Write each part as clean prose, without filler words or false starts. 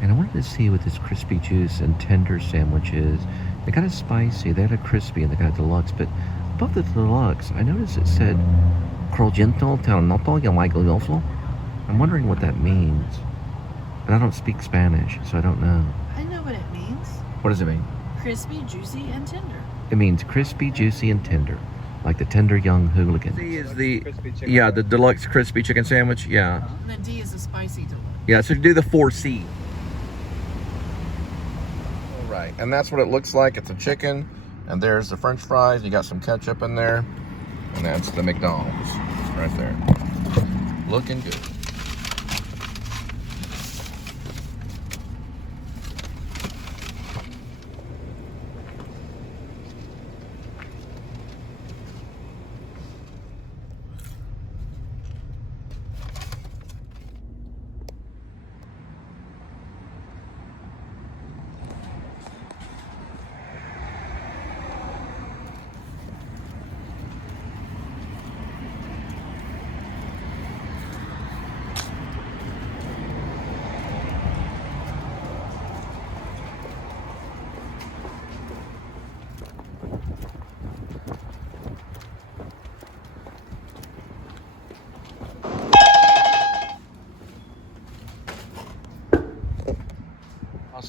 And I wanted to see what this crispy juice and tender sandwich is. They got a spicy, they had a crispy, and they got a deluxe. But above the deluxe, I noticed it said Crogiento Ternoto Yamagoyoso. I'm wondering what that means. But I don't speak Spanish, so I don't know. I know what it means. What does it mean? Crispy, juicy, and tender. It means crispy, juicy, and tender. Like the tender young hooligan. C is the, yeah, the deluxe crispy chicken sandwich, yeah. And then D is the spicy deluxe. Yeah, so do the 4C. All right, and that's what it looks like. It's a chicken, and there's the French fries. You got some ketchup in there, and that's the McDonald's right there. Looking good.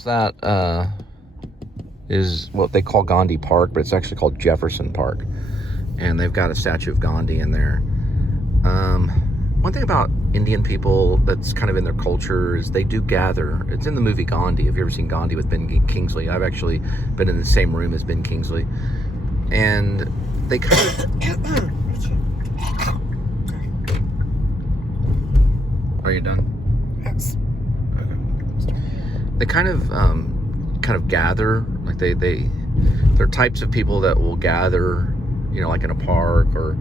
That is what they call Gandhi Park, but it's actually called Jefferson Park, and they've got a statue of Gandhi in there. One thing about Indian people that's kind of in their culture is they do gather. It's in the movie Gandhi. Have you ever seen Gandhi with Ben Kingsley? I've actually been in the same room as Ben Kingsley, and they kind of Are you done? Yes. They kind of gather, like they're types of people that will gather, you know, like in a park or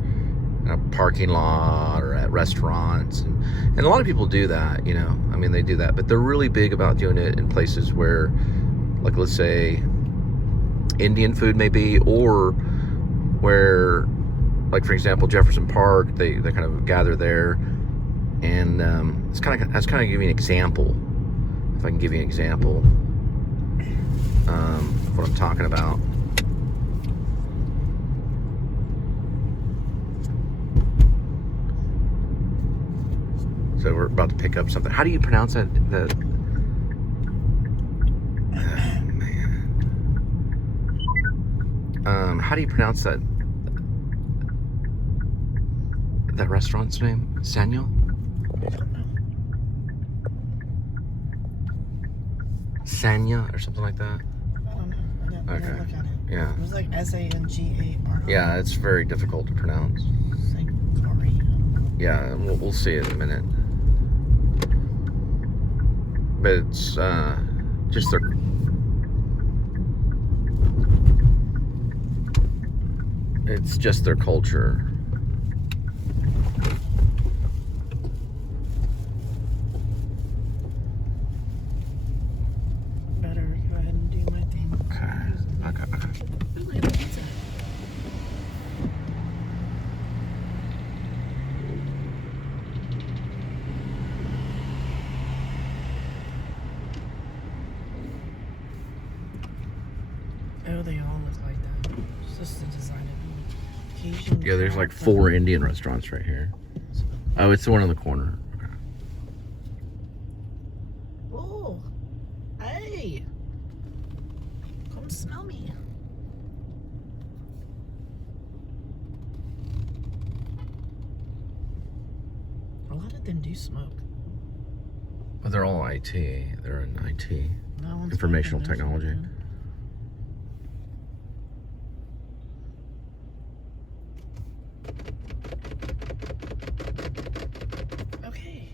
in a parking lot or at restaurants, and a lot of people do that, you know. I mean, they do that, but they're really big about doing it in places where, like, let's say Indian food maybe, or where, like, for example, Jefferson Park, they kind of gather there, and that's kind of giving you an example. If I can give you an example of what I'm talking about. So we're about to pick up something. How do you pronounce that? Oh, man. How do you pronounce that restaurant's name? Samuel? Sanya or something like that? I don't know. I didn't look at it. Yeah. It was like Sangar. Yeah, it's very difficult to pronounce. Yeah, we'll see it in a minute. But it's just their... It's just their culture. Oh, they all look like that. It's just the design of Asian. Yeah, there's like 4 Indian restaurants right here. Oh, it's the one on the corner. Okay. Oh, hey, come smell me. A lot of them do smoke. But they're all IT. They're in IT. Informational technology. Okay.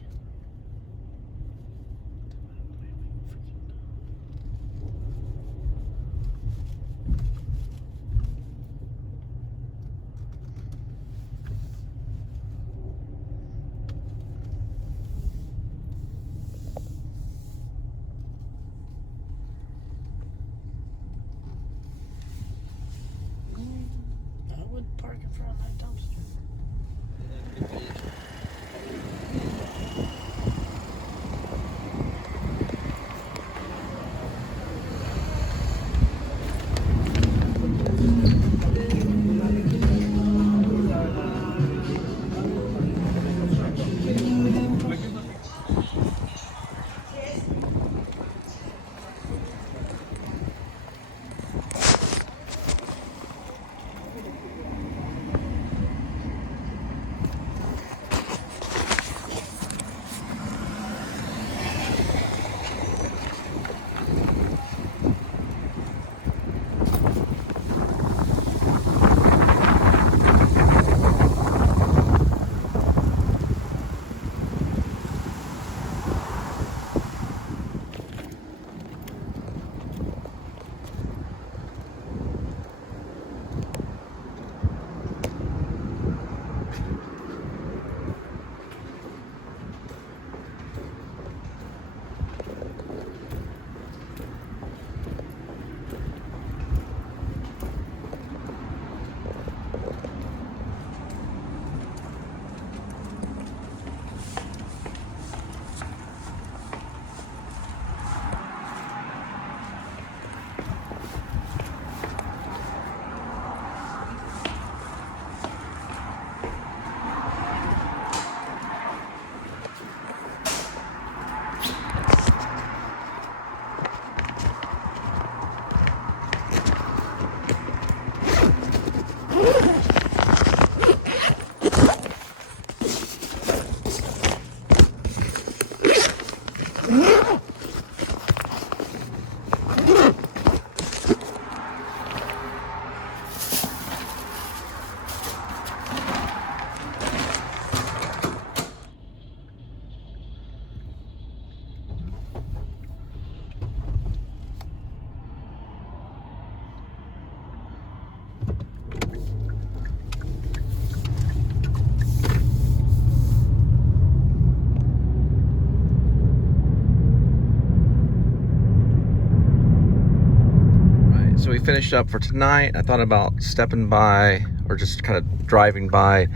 finished up for tonight. I thought about stepping by or just kind of driving by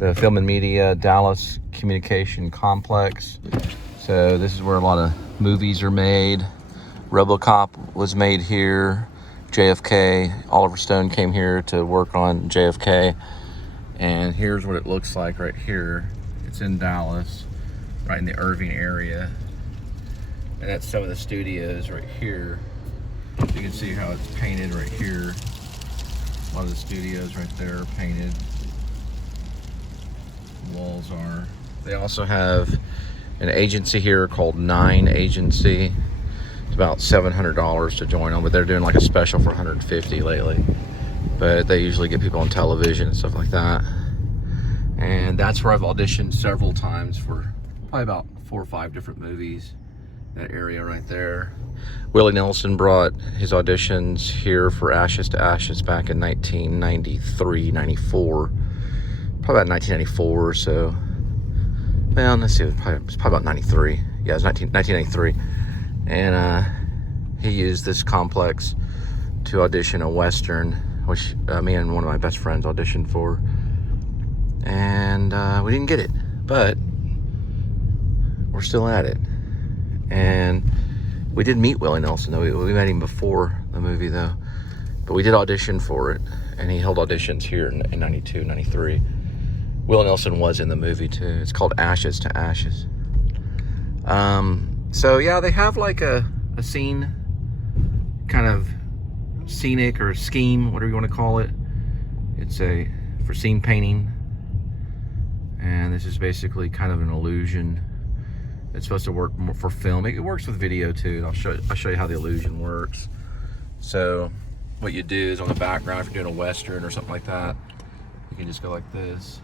the Film and Media Dallas Communication Complex. So this is where a lot of movies are made. RoboCop was made here. JFK, Oliver Stone came here to work on JFK. And here's what it looks like right here. It's in Dallas, right in the Irving area. And that's some of the studios right here. You can see how it's painted right here. A lot of the studios right there are painted. The walls are. They also have an agency here called 9 Agency. It's about $700 to join on, but they're doing like a special for $150 lately. But they usually get people on television and stuff like that. And that's where I've auditioned several times for probably about 4 or 5 different movies. That area right there. Willie Nelson brought his auditions here for Ashes to Ashes back in 1993, 94. Probably about 1994 or so. Well, let's see, it's probably about 93. Yeah, it was 1993. And he used this complex to audition a Western, which me and one of my best friends auditioned for. And we didn't get it, but we're still at it. And we did meet Willie Nelson, though. We met him before the movie, though. But we did audition for it, and he held auditions here in 92, 93. Willie Nelson was in the movie, too. It's called Ashes to Ashes. So, yeah, they have like a scene, kind of scenic or scheme, whatever you want to call it. It's for scene painting. And this is basically kind of an illusion. It's supposed to work more for film. It works with video too. I'll show you how the illusion works. So what you do is on the background, if you're doing a Western or something like that, you can just go like this.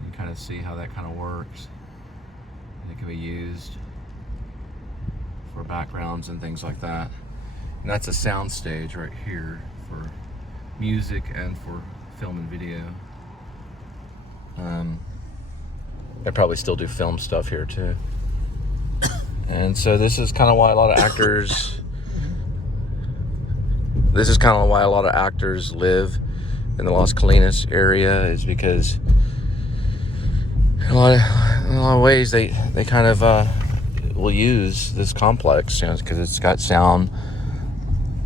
You can kind of see how that kind of works. And it can be used for backgrounds and things like that. And that's a sound stage right here for music and for film and video. They probably still do film stuff here too. And so this is kind of why a lot of actors live in the Las Colinas area, is because in a lot of ways they kind of will use this complex, because it's got sound,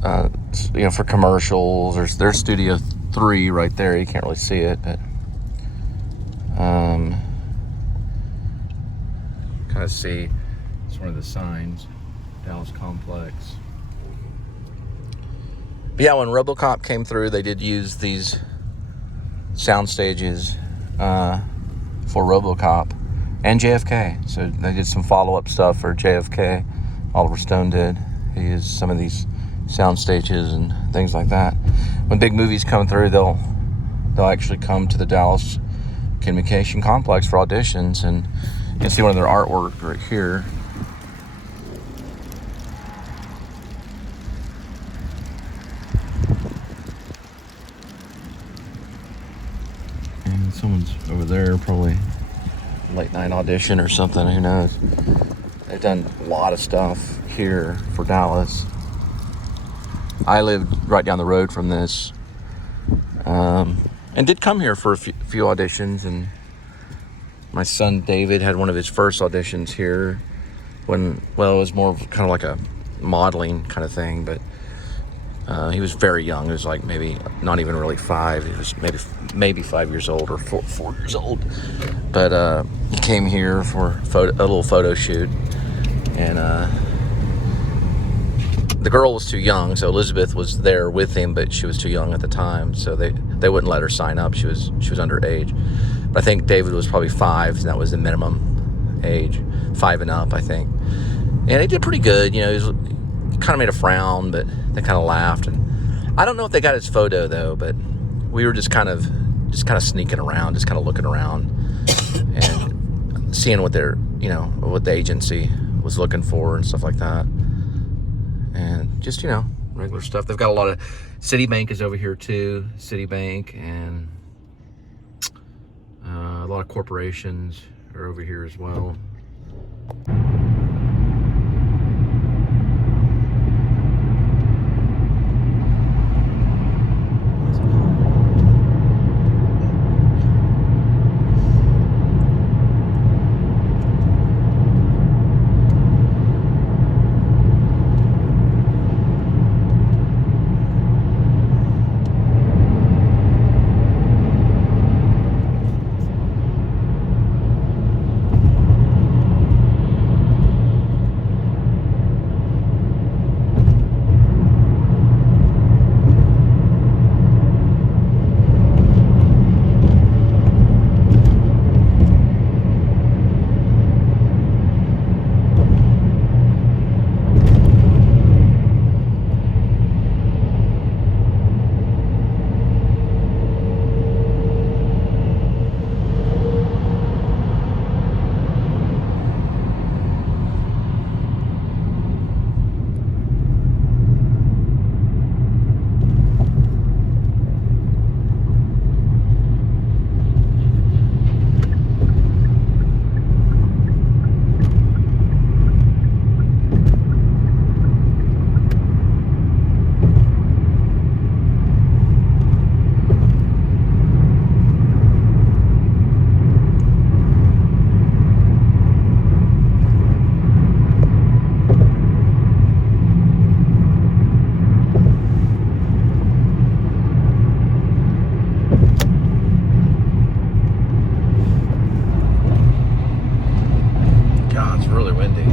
for commercials. There's Studio 3 right there. You can't really see it, but kind of see it's one of the signs, Dallas Complex. But yeah, when RoboCop came through, they did use these sound stages for RoboCop and JFK. So they did some follow-up stuff for JFK. Oliver Stone did. He used some of these sound stages and things like that. When big movies come through, they'll actually come to the Dallas Communication Complex for auditions, and you can see one of their artwork right here. And someone's over there, probably late night audition or something, who knows. They've done a lot of stuff here for Dallas. I lived right down the road from this, and did come here for a few auditions, and my son David had one of his first auditions here it was more of kind of like a modeling kind of thing, but he was very young. He was like maybe not even really 5. He was maybe 5 years old or 4 years old. But he came here for a little photo shoot, and the girl was too young, so Elizabeth was there with him, but she was too young at the time, so they wouldn't let her sign up. She was underage. But I think David was probably 5, and that was the minimum age, 5 and up, I think. And he did pretty good. He kind of made a frown, but they kind of laughed. And I don't know if they got his photo though, but we were just kind of sneaking around, just kind of looking around and seeing what what the agency was looking for and stuff like that. And just, regular stuff. They've got a lot of, Citibank is over here too, Citibank, and a lot of corporations are over here as well. Yeah, it's really windy.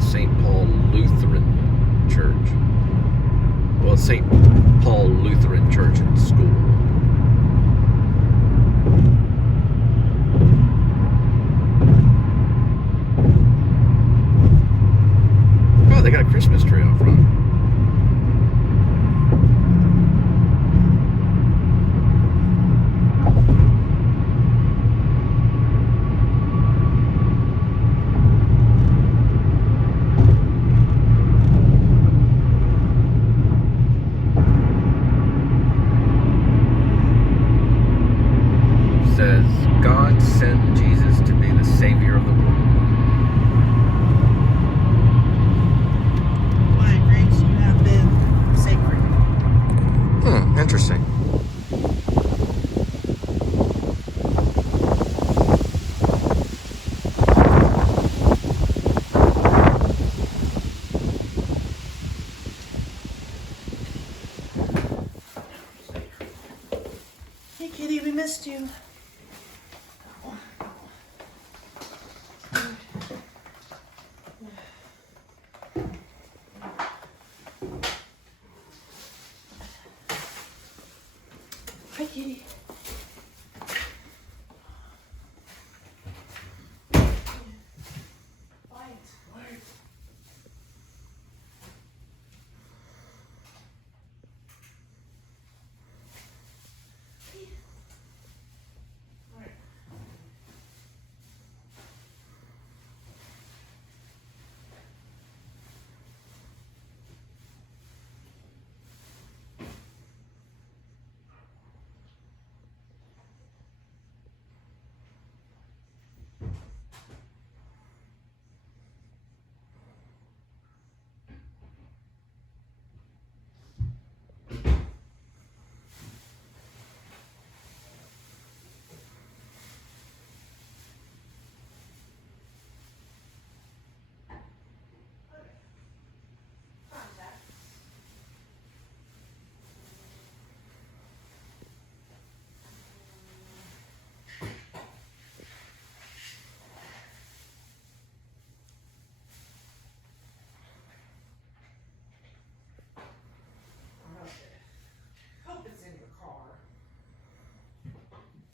St. Paul Lutheran Church. Well, St. Paul Lutheran Church and School. Oh, they got a Christmas tree out front. God sent Jesus to be the Savior of the world. By grace you have been sacred. Interesting. Hey kitty, we missed you. Hi, kitty.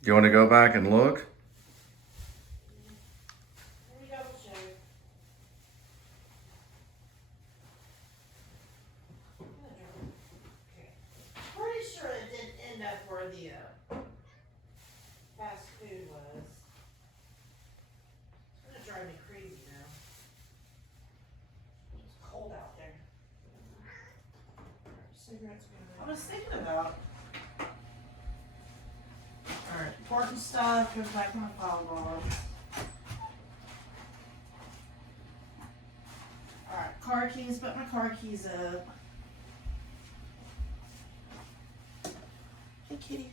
You want to go back and look? Let me double check. Okay. Pretty sure it didn't end up where the fast food was. It's gonna drive me crazy now. It's cold out there. Cigarettes. I was thinking about. Alright, important stuff goes back in my file log. Alright, car keys, put my car keys up. Hey kitty.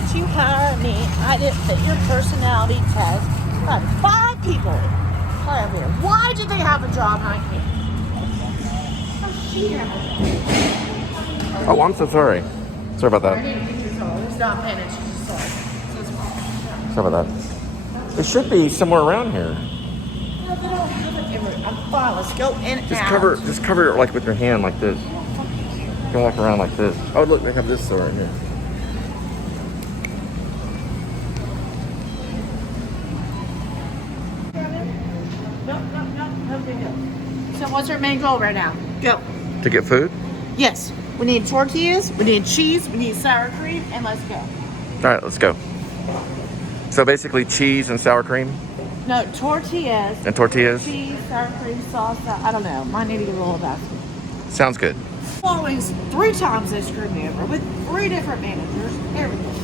didn't you hire me? I didn't fit your personality test. I had 5 people hire me. Why did they have a job and I can't? Oh, I'm so sorry. Sorry about that. It's not paying attention. Sorry about that. It should be somewhere around here. No, they don't have it everywhere. I'm fine. Let's go in and Just out. cover it like with your hand like this. Go back around like this. Oh, look, they have this store right here. No big deal. So what's our main goal right now? Go. To get food? Yes. We need tortillas, we need cheese, we need sour cream, and let's go. All right, let's go. So basically cheese and sour cream? No, tortillas. And tortillas? Cheese, sour cream, salsa. I don't know. Might need to get a little basket. Sounds good. Always 3 times they screwed me over with 3 different managers. Everything.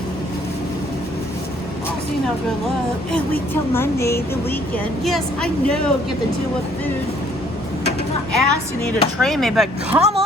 I see no good luck. And wait till Monday, the weekend. Yes, I know. Get to deal with food. I'm not asking you to train me, but come on.